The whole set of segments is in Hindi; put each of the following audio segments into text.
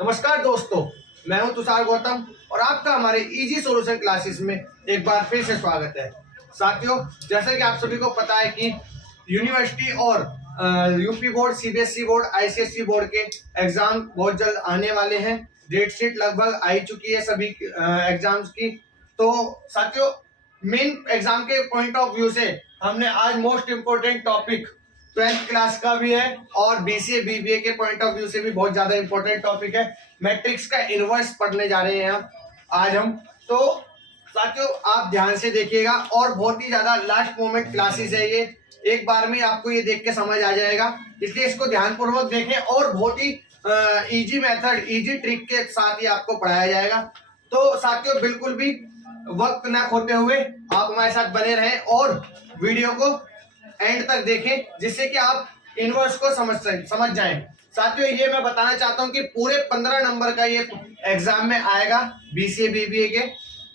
नमस्कार दोस्तों, मैं हूं तुषार गौतम और आपका हमारे इजी सॉल्यूशन क्लासेस में एक बार फिर से स्वागत है। साथियों, जैसा कि आप सभी को पता है कि यूनिवर्सिटी और UP board, CBSE board, ICSE board के एग्जाम बहुत जल्द आने वाले हैं। डेट शीट लगभग आ चुकी है सभी एग्जाम्स की। तो साथियों, मेन एग्जाम के पॉइंट ऑफ व्यू से हमने आज most important topic 12th class का भी है और बीसीए बीबीए के पॉइंट ऑफ व्यू से भी बहुत ज्यादा इंपॉर्टेंट टॉपिक है। मैट्रिक्स का इनवर्स पढ़ने जा रहे हैं आज हम। तो साथियों, आप ध्यान से देखिएगा और बहुत ही ज्यादा लास्ट मोमेंट क्लासेस है ये। एक बार में आपको ये देख के समझ आ जाएगा, इसलिए इसको ध्यानपूर्वक देखें और बहुत ही इजी मेथड, इजी ट्रिक के साथ ही आपको पढ़ाया जाएगा। तो साथियों, बिल्कुल भी वक्त ना खोते हुए आप हमारे साथ बने रहें और वीडियो को एंड तक देखें, जिससे कि आप इनवर्स को समझ जाएं। साथियों, ये मैं बताना चाहता हूं कि पूरे 15 नंबर का ये एग्जाम में आएगा। बीसीए बीबीए के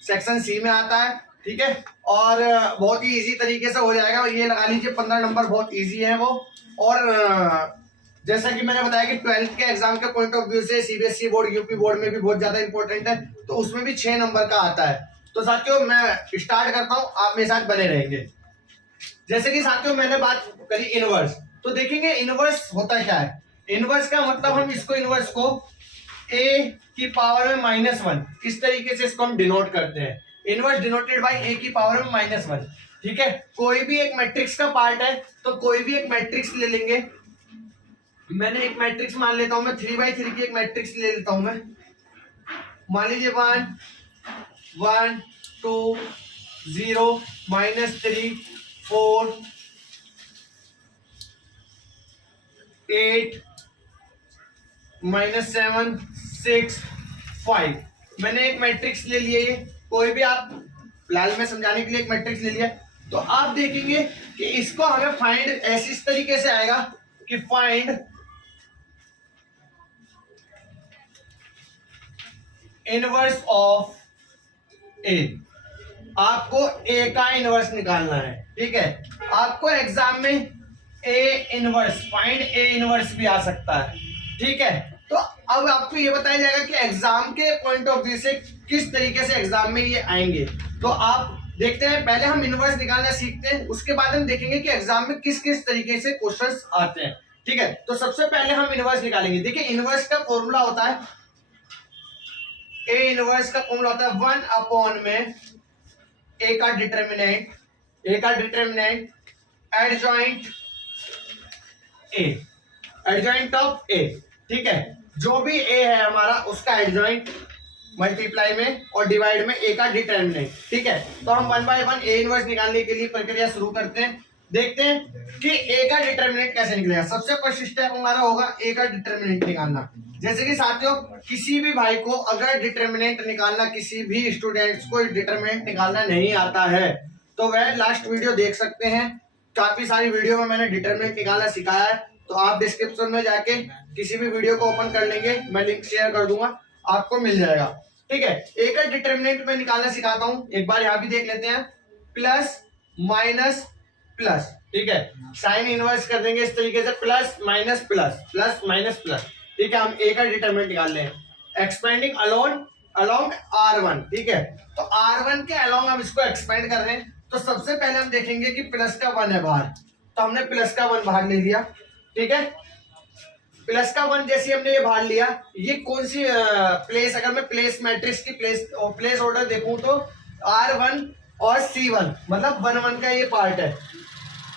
सेक्शन सी में आता है, ठीक है, और बहुत ही इजी तरीके से हो जाएगा। ये लगा लीजिए 15 नंबर बहुत इजी है वो। और जैसा कि मैंने बताया कि 12th के एग्जाम के पॉइंट ऑफ व्यू से सीबीएसई बोर्ड, यूपी बोर्ड में भी बहुत ज्यादा इंपॉर्टेंट है, तो उसमें भी 6 नंबर का आता है। तो साथियों, मैं स्टार्ट करता हूँ, आप मेरे साथ बने रहेंगे। जैसे कि साथियों मैंने बात करी इनवर्स, तो देखेंगे इनवर्स होता क्या है। इनवर्स का मतलब हम इसको इनवर्स को a की पावर में -1 इस तरीके से इसको हम डिनोट करते हैं। इनवर्स डिनोटेड बाय a की पावर में -1, ठीक है। कोई भी एक मैट्रिक्स का पार्ट है, तो कोई भी एक मैट्रिक्स ले लेंगे। मैंने एक मैट्रिक्स मान लेता हूं, मैं 3x3 की एक मैट्रिक्स ले लेता हूं मैं। मान लीजिए 1 1 2 0 -3 4 8 -7 6 5। मैंने एक मैट्रिक्स ले लिया। ये कोई भी आप फिलहाल में समझाने के लिए एक मैट्रिक्स ले लिया। तो आप देखेंगे कि इसको हमें फाइंड ऐसे इस तरीके से आएगा कि फाइंड इनवर्स ऑफ ए। आपको ए का इनवर्स निकालना है, ठीक है। आपको एग्जाम में A inverse, find A inverse भी आ सकता है, ठीक है। तो अब आपको ये बताया जाएगा कि एग्जाम के पॉइंट ऑफ व्यू से किस तरीके से एग्जाम में ये आएंगे। तो आप देखते हैं, पहले हम इनवर्स निकालना सीखते हैं, उसके बाद हम देखेंगे कि एग्जाम में किस किस तरीके से क्वेश्चंस आते हैं, ठीक है। तो सबसे पहले हम इनवर्स निकालेंगे। देखिए, इनवर्स का फॉर्मूला होता है, ए इनवर्स का फॉर्मूला होता है 1 में ए का डिटरमिनेंट एडजॉइंट ऑफ ए, ठीक है। जो भी ए है हमारा, उसका एडजॉइंट मल्टीप्लाई में और डिवाइड में ए का डिटरमिनेंट, ठीक है। तो हम 1 बाय 1 ए इनवर्स निकालने के लिए प्रक्रिया शुरू करते हैं। देखते हैं कि ए का डिटरमिनेंट कैसे निकलेगा। सबसे फर्स्ट स्टेप हमारा होगा ए का डिटरमिनेंट निकालना। जैसे कि साथियों, किसी भी भाई को अगर डिटरमिनेंट निकालना, किसी भी स्टूडेंट्स को डिटरमिनेंट निकालना नहीं आता है, तो वह लास्ट वीडियो देख सकते हैं। काफी सारी वीडियो में मैंने डिटरमिनेंट निकालना सिखाया है, तो आप डिस्क्रिप्शन में जाके किसी भी वीडियो को ओपन कर लेंगे, मैं लिंक शेयर कर दूंगा, आपको मिल जाएगा, ठीक है। ए का डिटरमिनेंट में निकालना सिखाता हूं, एक बार यहाँ भी देख लेते हैं। प्लस माइनस प्लस, ठीक है। साइन इनवर्स कर देंगे इस तरीके से, plus minus plus, plus minus plus, ठीक है। हम ए का डिटरमिनेंट निकाल लें। एक्सपेंडिंग अलोंग R1, ठीक है। तो R1 के अलोंग हम इसको एक्सपेंड कर रहे हैं। तो सबसे पहले हम देखेंगे कि प्लस का 1 है बाहर, तो हमने प्लस का 1 बाहर ले लिया, ठीक है। प्लस का 1 जैसे हमने ये बाहर लिया, ये कौन सी प्लेस, अगर मैं प्लेस मैट्रिक्स की प्लेस ऑर्डर देखूं तो R1 और C1, मतलब 1 1 का ये पार्ट है।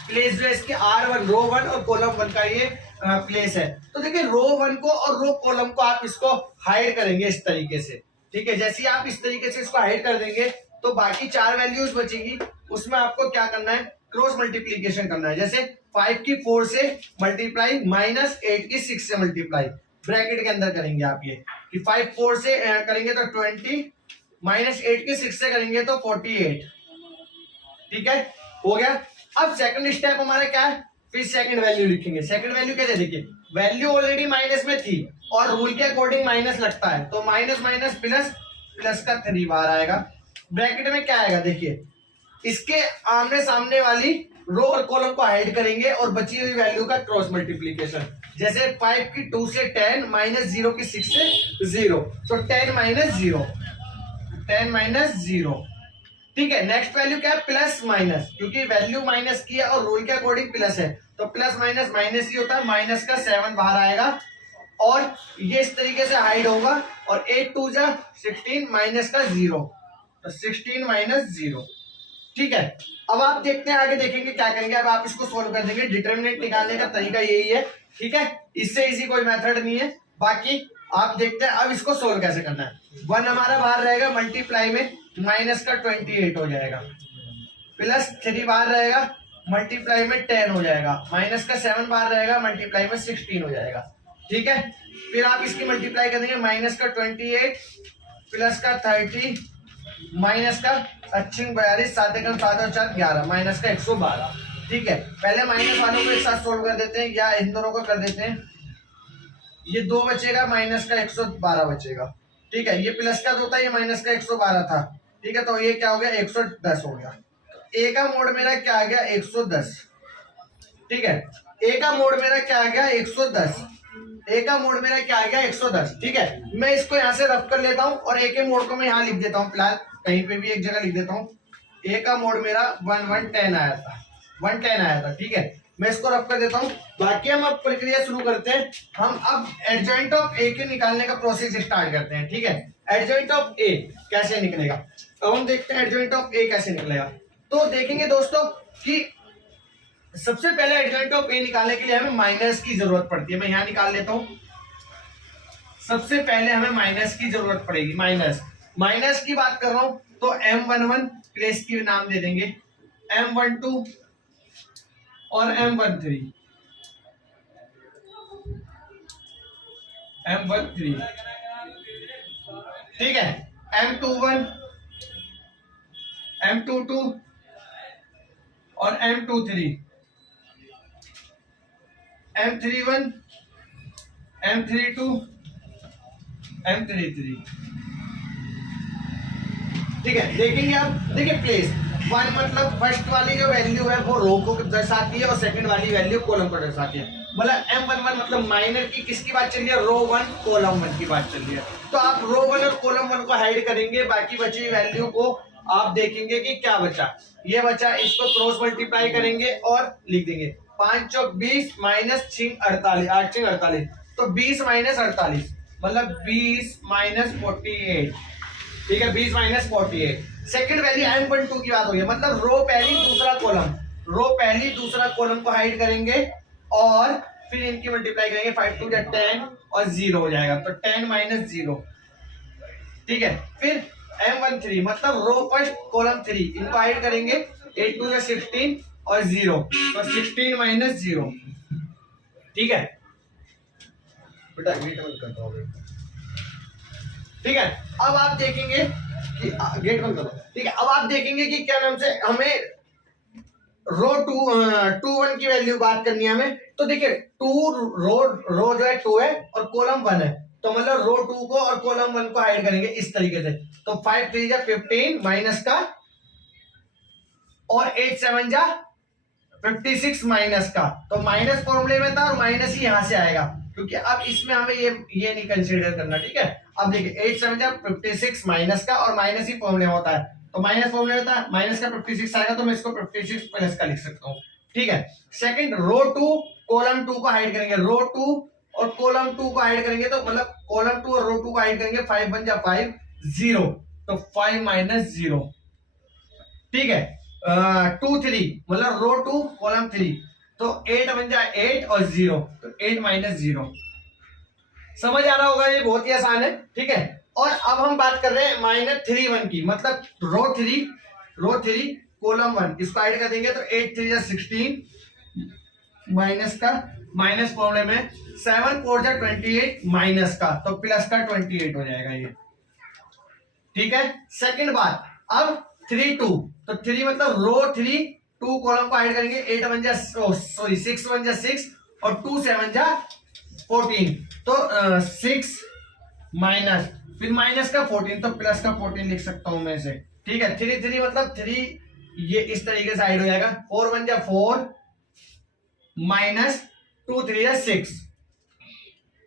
प्लेस जो इसके R1 रो 1 और कॉलम 1 का ये प्लेस है। तो देखिए, रो 1 को और रो कॉलम को आप इसको हाइड करेंगे इस तरीके से, ठीक है। जैसे ही आप इस तरीके से इसको हाइड कर देंगे, तो बाकी 4 वैल्यूज बचेगी, उसमें आपको क्या करना है, क्रॉस मल्टीप्लीकेशन करना है। जैसे 5 की 4 से मल्टीप्लाई, -8 की 6 से मल्टीप्लाई, ब्रैकेट के अंदर करेंगे आप ये कि 5 4 से करेंगे तो 20, -8 की 6 से करेंगे तो 48, ठीक है, हो गया। अब सेकंड स्टेप हमारा क्या है, फिर सेकंड वैल्यू लिखेंगे। सेकंड वैल्यू कैसे, देखिए वैल्यू ऑलरेडी माइनस में थी और रूल के अकॉर्डिंग माइनस लगता है, तो माइनस माइनस प्लस, प्लस का 3 बार आएगा। ब्रैकेट में क्या आएगा, देखिए इसके आमने सामने वाली रो और कॉलम को हाइड करेंगे और बची हुई वैल्यू का क्रॉस मल्टीप्लीकेशन। जैसे 5 की 2 से 10 माइनस 0 की 6 से 0, तो 10 माइनस 0, 10 माइनस 0। ठीक है, नेक्स्ट वैल्यू क्या है, प्लस माइनस, क्योंकि वैल्यू माइनस की है और रूल के अकॉर्डिंग प्लस है, तो प्लस माइनस माइनस ही होता है, माइनस का 7 बाहर आएगा और ये इस तरीके से हाइड होगा, और 8 2 जा 16 माइनस का 0, तो 16 माइनस 0। ठीक है, अब आप देखते हैं आगे देखेंगे क्या करेंगे। अब आप इसको सोल्व कर देंगे, डिटरमिनेंट निकालने का तरीका यही है। ठीक है, इससे इजी कोई मेथड नहीं है, बाकी आप देखते हैं अब इसको सोल्व कैसे करना है। 1 हमारा बाहर रहेगा, मल्टीप्लाई में माइनस का 28 हो जाएगा, प्लस 3 बाहर रहेगा, मल्टीप्लाई में 10 हो जाएगा, माइनस का 7 बाहर रहेगा, मल्टीप्लाई में 16 हो जाएगा। ठीक है, फिर आप इसकी मल्टीप्लाई कर देंगे, माइनस का 28 प्लस का 30 माइनस का 42 7 एकम 7 और 4 11 माइनस का 112। ठीक है, पहले माइनस वालों को एक साथ सोल्व कर देते हैं, या इन दोनों को कर देते हैं। ये 2 बचेगा, माइनस का 112 बचेगा। ठीक है, ये प्लस का 2 था, ये माइनस का 112 था। ठीक है, तो ये क्या हो गया, 110 हो गया। ए का मोड मेरा क्या आ गया, 110। ठीक है, ए का मोड मेरा क्या आ गया, 110। ए का मोड मेरा क्या आ गया, 110। ठीक है, मैं इसको यहाँ से रफ कर लेता हूँ और ए के मोड को मैं यहाँ लिख देता हूँ, फिलहाल कहीं पे भी एक जगह लिख देता हूँ। ए का मोड मेरा 110 आया था, 110 आया था। ठीक है, मैं इसको रफ कर देता हूँ। बाकी हम अब प्रक्रिया शुरू करते हैं। हम अब एडजॉइंट ऑफ ए के निकालने का प्रोसेस स्टार्ट करते हैं। ठीक है, एडजॉइंट ऑफ ए कैसे निकलेगा, अब हम देखते हैं एडजॉइंट ऑफ ए कैसे निकलेगा। तो देखेंगे दोस्तों कि सबसे पहले एडजॉइंट ऑफ ए निकालने के लिए हमें माइनस की जरूरत पड़ती है। मैं यहां निकाल लेता हूं। सबसे पहले हमें माइनस की जरूरत पड़ेगी। माइनस की बात कर रहा हूं तो M11 प्लेस की नाम दे देंगे, M12 और M13, M13। ठीक है, M21, M22 और M23, M31, M32, M33। ठीक है, देखेंगे आप, देखिए प्लेस 1 मतलब फर्स्ट वाली जो वैल्यू है वो रो को दर्शाती है और सेकंड वाली वैल्यू कॉलम को दर्शाती है। मतलब M11 मतलब माइनर की किसकी बात चल रही है, रो 1 कॉलम 1 की बात चल रही है। तो आप रो 1 और कॉलम 1 को हाइड करेंगे, बाकी बची हुई वैल्यू को आप देखेंगे कि क्या बचा। ये बचा, इसको क्रॉस मल्टीप्लाई करेंगे और लिख देंगे 5 चौक 20 माइनस 6 48, 8 6 48, तो 20 माइनस 48 मतलब 20 माइनस 48। ठीक है, 20 माइनस 48। सेकंड वैल्यू M12 की बात हो गई, मतलब रो पहली दूसरा कॉलम को हाइड करेंगे और फिर इनकी मल्टीप्लाई करेंगे, 5 2 10 और 0 हो जाएगा, तो 10 माइनस 0। ठीक है, फिर M13 मतलब रो फर्स्ट कॉलम 3, इनको हाइड करेंगे, 8 2 16 और 0, तो 16 माइनस 0। ठीक है बेटा, गेट बंद करता हूँ। ठीक है, अब आप देखेंगे कि गेट बंद करो। ठीक है, अब आप देखेंगे कि क्या नाम से हमें रो 2 1 की वैल्यू बात करनी है हमें। तो देखिए 2 रो जो है 2 है और कॉलम 1 है, तो मतलब रो 2 को और कॉलम 1 को हाइड करेंगे इस तरीके से। तो 5 3 जा 15 माइनस का और 8 7 जा 56 माइनस का, तो माइनस फॉर्मूले में था और माइनस ही यहां से आएगा, क्योंकि अब इसमें हमें ये नहीं कंसीडर करना। ठीक है, अब देखिए 8 7 जा 56 माइनस का और माइनस ही फॉर्मूले में होता है, तो माइनस फॉर्मूले होता है, माइनस का 56 आएगा, तो मैं इसको 56 प्लस का लिख सकता हूँ। ठीक है, सेकंड रो 2 कॉलम 2 को हाइड करेंगे, रो 2 और कॉलम 2 को हाइड करेंगे, तो मतलब कॉलम 2 और रो 2 को हाइड करेंगे, 5 1 जा 5 0, तो 5 माइनस 0। ठीक है, 2 3 मतलब रो 2 कॉलम 3, तो 8 1 जा 8 और 0, तो 8 माइनस 0। समझ आ रहा होगा, ये बहुत ही आसान है। ठीक है, और अब हम बात कर रहे हैं माइनस 3 1 की, मतलब रो 3 कॉलम 1, इसको ऐड कर देंगे, तो 8 3 जा 16 माइनस का, माइनस फॉर्मूले में 7 4 जा 28 माइनस का, तो प्लस का 28 हो जाएगा ये। ठीक है, सेकंड बात, अब 3 2, तो 3 मतलब रो 3 2 कॉलम को ऐड करेंगे, 8 1 जा 6 1 जा 6 और 2 7 जा 14, तो 6 माइनस फिर माइनस का 14, तो प्लस का 14 लिख सकता हूं मैं इसे। ठीक है, 3 3 मतलब 3 ये इस तरीके से ऐड हो जाएगा, 4 1 जा 4 माइनस 2 3 जा 6,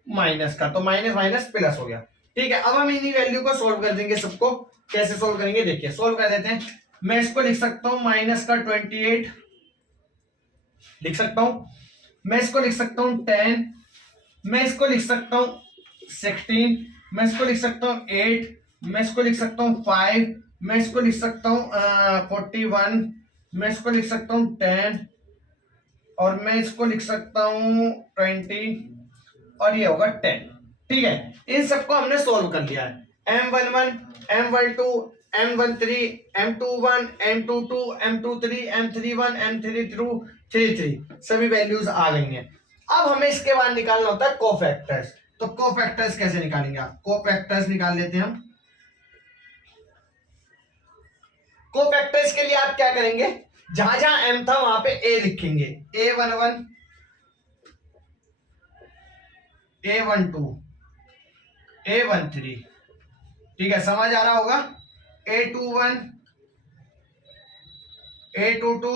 माइनस का, तो माइनस माइनस प्लस हो गया। ठीक है, अब हम इन्हीं वैल्यू को सोल्व कर देंगे सबको। कैसे सोल्व करेंगे देखिए, सोल्व कर देते हैं। मैं इसको लिख सकता हूं माइनस का 28 लिख सकता हूं, मैं इसको लिख सकता हूं 10, मैं इसको लिख सकता हूं 16, मैं इसको लिख सकता हूं 8, मैं इसको लिख सकता हूं 5, मैं इसको लिख सकता हूं 41, मैं इसको लिख सकता हूं 10, और मैं इसको लिख सकता हूं 20, और ये होगा 10। ठीक है, इन सबको हमने सोल्व कर लिया है। M11, M12, M13, M21, M22, M23, M31, M32, सभी वैल्यूज आ गई हैं। अब हमें इसके बाद निकालना होता है कोफैक्टर्स। तो कोफैक्टर्स कैसे निकालेंगे आप? कोफैक्टर्स निकाल लेते हैं हम। कोफैक्टर्स के लिए आप क्या करेंगे, जहां जहां m था वहां पे a लिखेंगे, A11, A12, A13। ठीक है, समझ आ रहा होगा। A21, A22,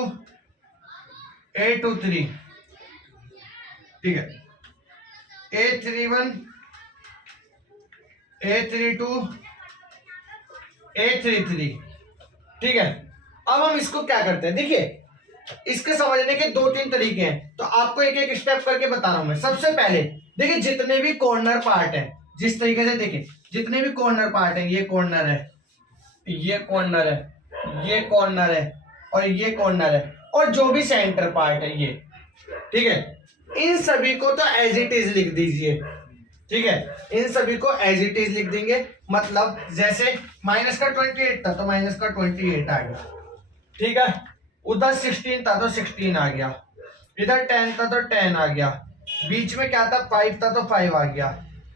A23। ठीक है, A31, A32, A33। ठीक है, अब हम इसको क्या करते हैं, देखिए इसके समझने के दो तीन तरीके हैं, तो आपको एक एक स्टेप करके बता रहा हूं मैं। सबसे पहले देखिए, जितने भी कॉर्नर पार्ट है, जिस तरीके से देखिए जितने भी कॉर्नर पार्ट है, ये कॉर्नर है, ये कॉर्नर है, ये कॉर्नर है, और ये कॉर्नर है, और जो भी सेंटर पार्ट है ये, ठीक है, इन सभी को तो एज इट इज लिख दीजिए। ठीक है, इन सभी को एज इट इज लिख देंगे। मतलब जैसे माइनस का 28 था तो माइनस का 28 आ गया। ठीक है, उधर 16 था तो 16 आ गया, इधर 10 था तो 10 आ गया, बीच में क्या था 5 था तो 5 आ गया,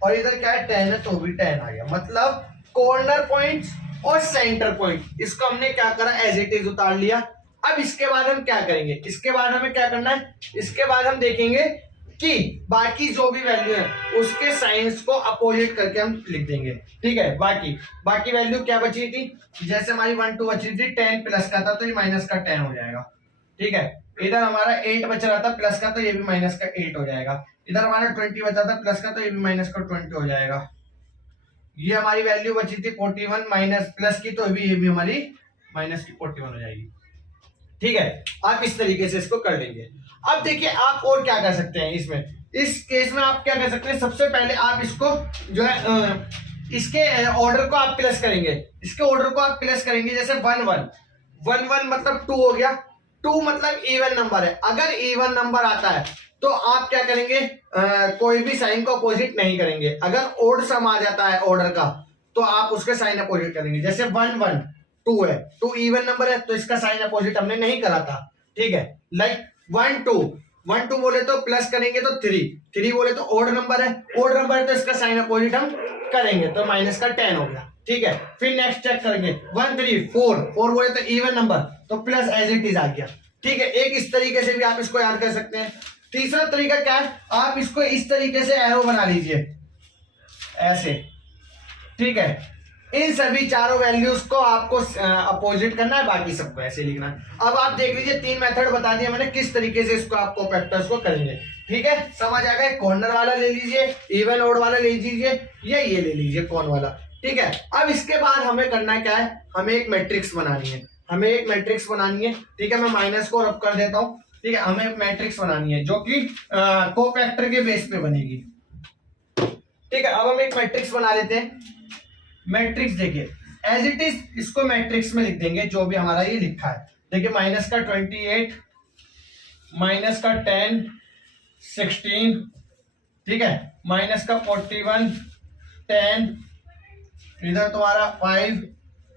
और इधर क्या है 10 है तो भी 10 आ गया। मतलब कॉर्नर पॉइंट्स और सेंटर पॉइंट, इसको हमने क्या करा, एज इट इज उतार लिया। अब इसके बाद हम क्या करेंगे, इसके बाद हमें क्या करना है, इसके बाद हम देखेंगे कि बाकी जो भी वैल्यू है उसके साइंस को अपोजिट करके हम लिख देंगे। ठीक है, बाकी वैल्यू क्या बची थी, जैसे हमारी 1 2 बची थी, 10 प्लस का था तो ये माइनस का 10 हो जाएगा। ठीक है, इधर हमारा 8 बच रहा था प्लस का, तो ये भी माइनस का 8 हो जाएगा। इधर हमारा 20 बचा था प्लस का, तो ये भी माइनस का 20 हो जाएगा। ये हमारी वैल्यू बची थी 41 माइनस प्लस की, तो ये भी हमारी माइनस की 41 हो जाएगी। ठीक है, आप इस तरीके से इसको कर लेंगे। अब देखिए आप और क्या कर सकते हैं इसमें, इस केस में आप क्या कर सकते हैं, सबसे पहले आप इसको जो है इसके ऑर्डर को आप प्लस करेंगे, इसके ऑर्डर को आप प्लस करेंगे। जैसे 1 1 1 1 मतलब 2 हो गया, 2 मतलब इवन नंबर है। अगर इवन नंबर आता है तो आप क्या करेंगे, कोई भी साइन को अपोजिट नहीं करेंगे। अगर ओड सम आ जाता है ऑर्डर का तो आप उसके साइन अपोजिट करेंगे। जैसे 1 1 2 है, 2 इवन नंबर है तो इसका साइन अपोजिट हमने नहीं करा था। ठीक है, लाइक 1 2 बोले तो प्लस करेंगे तो 3 बोले तो ओड नंबर है, ओड नंबर है तो इसका साइन अपोजिट हम करेंगे तो माइनस का 10 हो गया। ठीक है, फिर नेक्स्ट चेक करेंगे 1 3 4 बोले तो इवन नंबर तो प्लस एज इट इज आ गया। ठीक है, एक इस तरीके से भी आप इसको याद कर सकते हैं। तीसरा तरीका क्या है, आप इसको इस तरीके से एरो बना लीजिए ऐसे। ठीक है, इन सभी चारों वैल्यूज को आपको अपोजिट करना है, बाकी सबको ऐसे लिखना है। अब आप देख लीजिए 3 मेथड बता दिए मैंने किस तरीके से इसको आप कोफैक्टर्स को करेंगे। ठीक है, समझ आ गए। कॉर्नर वाला ले लीजिए, इवन ओड वाला ले लीजिए, या ये ले लीजिए कौन वाला। ठीक है, अब इसके बाद हमें करना क्या है, हमें एक मैट्रिक्स बनानी है, ठीक है, मैं माइनस को रब कर देता हूँ। ठीक है, हमें एक मैट्रिक्स बनानी है जो कि कोफैक्टर के बेस पे बनेगी। ठीक है, अब हम एक मैट्रिक्स बना लेते हैं। मैट्रिक्स देखिए एज इट इज, इसको मैट्रिक्स में लिख देंगे जो भी हमारा ये लिखा है। देखिए माइनस का 28, माइनस का 10 16, ठीक है, माइनस का 41 10, इधर तुम्हारा 5,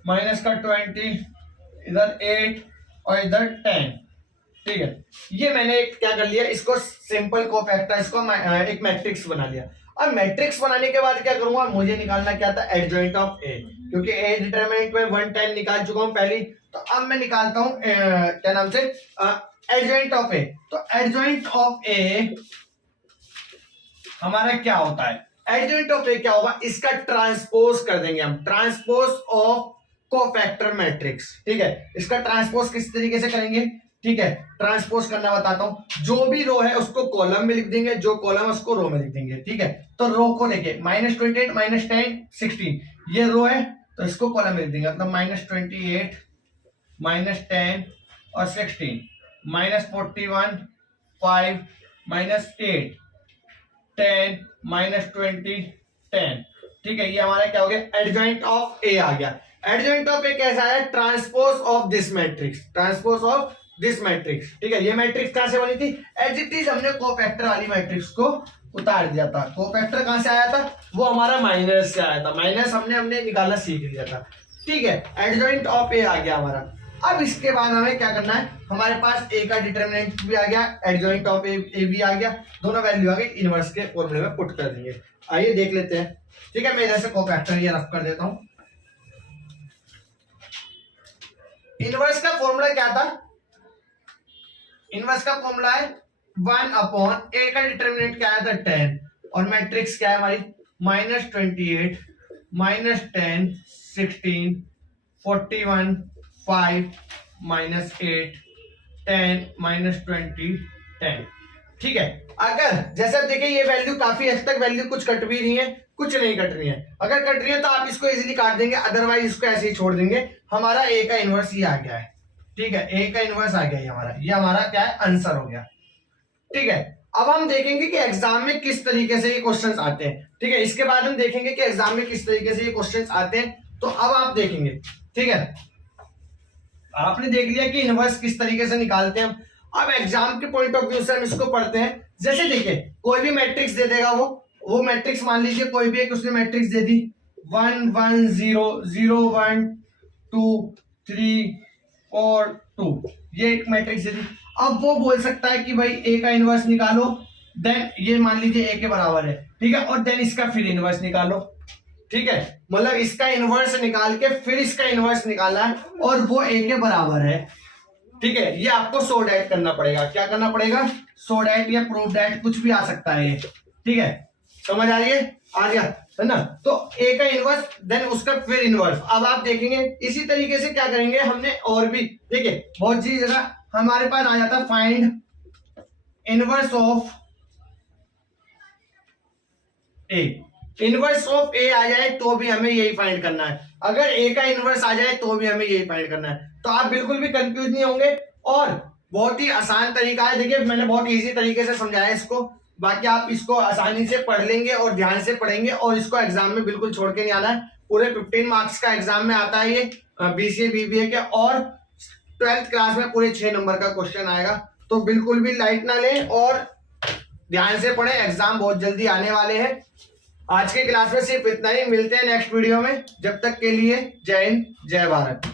माइनस का 20, इधर 8 और इधर 10। ठीक है, ये मैंने एक क्या कर लिया, इसको सिंपल कोफैक्टर, इसको एक मैट्रिक्स बना लिया। अब मैट्रिक्स बनाने के बाद क्या करूंगा, मुझे निकालना क्या था, एडजॉइंट ऑफ ए, क्योंकि ए डिटरमिनेंट में 1 10 निकाल चुका हूं पहली, तो अब मैं निकालता हूं क्या नाम से, एडजॉइंट ऑफ ए। तो एडजॉइंट ऑफ ए हमारा क्या होता है, एडजॉइंट ऑफ ए क्या होगा, इसका ट्रांसपोज कर देंगे हम, ट्रांसपोज ऑफ कोफैक्टर मैट्रिक्स। ठीक है, इसका ट्रांसपोज किस तरीके से करेंगे, ठीक है, ट्रांसपोज करना बताता हूं। जो भी रो है उसको कॉलम में लिख देंगे, जो कॉलम है उसको रो में लिख देंगे। ठीक है, तो रो को लेके -28 -10 16 ये रो है तो इसको कॉलम में लिख देंगे, मतलब -28 -10 और 16 -41 5 -8 10 -20 10। ठीक है, ये हमारा क्या हो गया, एडजॉइंट ऑफ ए आ गया। एडजॉइंट ऑफ ए कैसा है, transpose of this matrix, transpose of this matrix. ठीक है, ये मैट्रिक्स कहां से बनी थी, एज इट इज हमने कोफैक्टर वाली मैट्रिक्स को उतार दिया था। कोफैक्टर कहां से आया था, वो हमारा माइनस से आया था, माइनस हमने निकालना सीख लिया था। ठीक है, एडजॉइंट ऑफ ए आ गया हमारा। अब इसके बाद हमें क्या करना है, हमारे पास ए का डिटरमिनेंट भी आ गया, एडजॉइंट ऑफ ए भी आ गया, दोनों वैल्यू आ गई, इनवर्स के फॉर्मूले में पुट कर देंगे। आइए देख लेते हैं। ठीक है, मैं इधर से कोफैक्टर ये रफ कर देता हूं। इनवर्स का फॉर्मूला क्या था, इनवर्स का फॉर्मूला है 1 ए का डिटरमिनेंट क्या आया था 10 और मैट्रिक्स क्या है हमारी -28 -10 16 41 5 -8 10 -20 10। ठीक है, अगर जैसे आप देखिए ये वैल्यू काफी हद तक वैल्यू कुछ कट भी रही है, कुछ नहीं कट रही है। अगर कट रही है तो आप इसको इजीली काट देंगे, अदरवाइज इसको ऐसे ही छोड़ देंगे। हमारा ए का इनवर्स ये आ गया है। ठीक है, ए का इनवर्स आ गया ये हमारा क्या है, आंसर हो गया। ठीक है, अब हम देखेंगे कि एग्जाम में किस तरीके से ये क्वेश्चंस आते हैं। ठीक है, इसके बाद हम देखेंगे कि एग्जाम में किस तरीके से ये क्वेश्चंस आते हैं। तो अब आप देखेंगे, ठीक है, आपने देख लिया कि इनवर्स किस तरीके से निकालते हैं। अब एग्जाम के पॉइंट ऑफ व्यू से हम इसको पढ़ते हैं। जैसे देखिए कोई भी मैट्रिक्स दे देगा, वो मैट्रिक्स मान लीजिए कोई भी एक उसने मैट्रिक्स दे दी 1 1 0 0 1 2 3 4 2, ये एक मैट्रिक्स दे दी। अब वो बोल सकता है कि भाई ए का इनवर्स निकालो, देन ये मान लीजिए ए के बराबर है। ठीक है, और देन इसका फिर इनवर्स निकालो। ठीक है, मतलब इसका इनवर्स निकाल के फिर इसका इनवर्स निकालना है और वो ए के बराबर है। ठीक है, ये आपको सो डैट करना पड़ेगा। क्या करना पड़ेगा, सो डैट या प्रूव डैट, कुछ भी आ सकता है ये। ठीक है, समझ आ रही है, आ गया है ना। तो ए का इनवर्स देन उसका फिर इनवर्स। अब आप देखेंगे इसी तरीके से क्या करेंगे, हमने और भी देखिए बहुत सी जगह हमारे पास आ जाता find inverse of A. Inverse of A आ जाए तो भी हमें यही फाइंड करना है, अगर ए का इनवर्स आ जाए तो भी हमें यही फाइंड करना है। तो आप बिल्कुल भी कंफ्यूज नहीं होंगे और बहुत ही आसान तरीका है। देखिए मैंने बहुत इजी तरीके से समझाया इसको, बाकी आप इसको आसानी से पढ़ लेंगे और ध्यान से पढ़ेंगे और इसको एग्जाम में बिल्कुल छोड़ के नहीं आना है। पूरे 15 मार्क्स का एग्जाम में आता है ये बीसीए बीबीए के, और 12th क्लास में पूरे 6 नंबर का क्वेश्चन आएगा। तो बिल्कुल भी लाइट ना लें और ध्यान से पढ़ें, एग्जाम बहुत जल्दी आने वाले हैं। आज के क्लास में सिर्फ इतना ही, मिलते हैं नेक्स्ट वीडियो में। जब तक के लिए जय हिंद जय भारत।